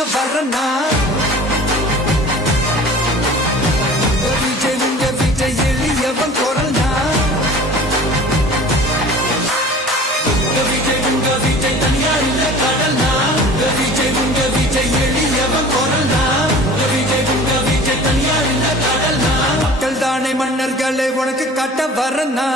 பண்ண வரனா விஜய் உங்க விஜய் எளியவன் குரல்னா விஜய் உங்க விஜய் தனியா இல்ல கடல்னா விஜய் உங்க விஜய் எளியவன் குரல்னா விஜய் உங்க விஜய் தனியா இல்ல கடல்னா மக்கள் தானே மன்னர்களை உனக்கு காட்ட வரனா